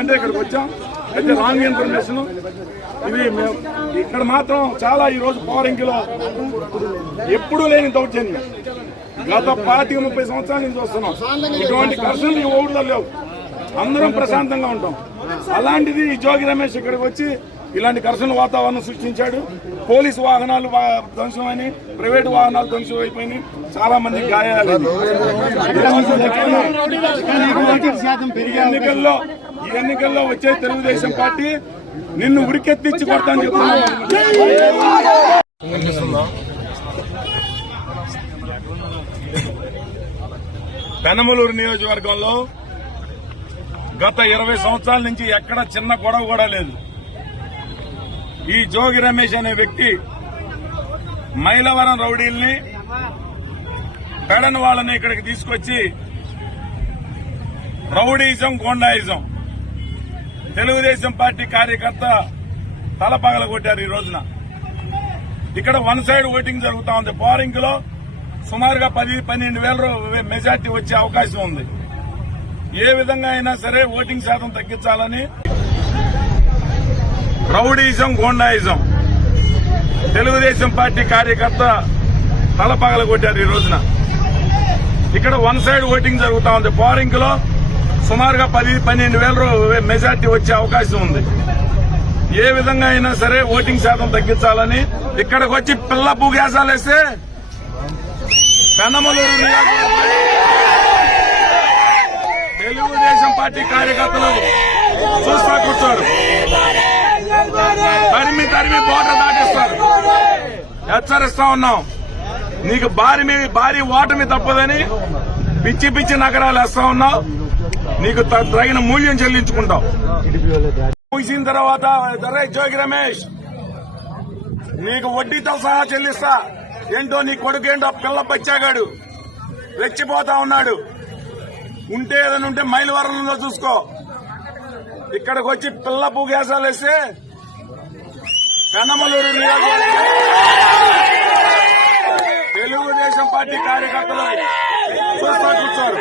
వస్తుంటే ఇక్కడికి వచ్చాం. అయితే రాంగ్ ఇన్ఫర్మేషన్ ఇది. ఇక్కడ మాత్రం చాలా ఈరోజు పవరింగ్లో ఎప్పుడూ లేని దౌర్జన్యం. గత 25-30 సంవత్సరాల నుంచి వస్తున్నాం. ఇటువంటి ఘర్షణలు ఈ ఊళ్ళో లేవు. అందరం ప్రశాంతంగా ఉంటాం. అలాంటిది ఈ జోగి రమేష్ ఇక్కడికి వచ్చి ఇలాంటి ఘర్షణ వాతావరణం సృష్టించాడు. పోలీసు వాహనాలు ధ్వంసమైనవి, ప్రైవేటు వాహనాలు ధ్వంసం అయిపోయినాయి, చాలా మంది గాయాలు. ఈ ఎన్నికల్లో వచ్చే తెలుగుదేశం పార్టీ నిన్ను ఉరికెత్తించి కొడతాను చెప్తున్నాను. పెనమలూరు నియోజకవర్గంలో గత 20 సంవత్సరాల నుంచి ఎక్కడ చిన్న గొడవ కూడా లేదు. ఈ జోగి రమేష్ అనే వ్యక్తి మైలవరం రౌడీల్ని, పెడన్ వాళ్ళని ఇక్కడికి తీసుకొచ్చి రౌడీజం, గోండాయిజం, తెలుగుదేశం పార్టీ కార్యకర్త తల పగలగొట్టారు. ఈ రోజున ఇక్కడ వన్ సైడ్ ఓటింగ్ జరుగుతా ఉంది. పోరింగ్ లో సుమారుగా 10-12 వేల మెజార్టీ వచ్చే అవకాశం ఉంది. ఏ విధంగా అయినా సరే ఓటింగ్ శాతం తగ్గించాలని రౌడీజం, గోండాయిజం, తెలుగుదేశం పార్టీ కార్యకర్త తల పగలగొట్టారు. ఈ రోజున ఇక్కడ వన్ సైడ్ ఓటింగ్ జరుగుతా ఉంది. పోరింగ్ లో సుమారుగా 10-12 వేల మెజార్టీ వచ్చే అవకాశం ఉంది. ఏ విధంగా అయినా సరే ఓటింగ్ శాతం తగ్గించాలని ఇక్కడికి వచ్చి పిల్ల పూగేసాలు వేస్తే పెనమలూరు తెలుగుదేశం పార్టీ కార్యకర్తలు చూస్తా కూర్చోరు. తరిమి బోర్డర్ దాటిస్తారు. హెచ్చరిస్తా ఉన్నాం. నీకు భారీ ఓటమి తప్పదని పిచ్చి నగరాలు వేస్తా ఉన్నావు. నీకు తగిన మూల్యం చెల్లించుకుంటావు. ముగిసిన తర్వాత జోగి రమేష్ నీకు వడ్డీతో సహా చెల్లిస్తా. ఏంటో నీ కొడుకేంటో పిల్ల బచ్చాగాడు రెచ్చిపోతా ఉన్నాడు. ఉంటే ఏదైనా ఉంటే మైలవరంలో చూసుకో. ఇక్కడికి వచ్చి పిల్ల పూగేసాలు వేస్తే పెనమలూరు తెలుగుదేశం పార్టీ కార్యకర్తలు చూస్తా కూర్చోరు.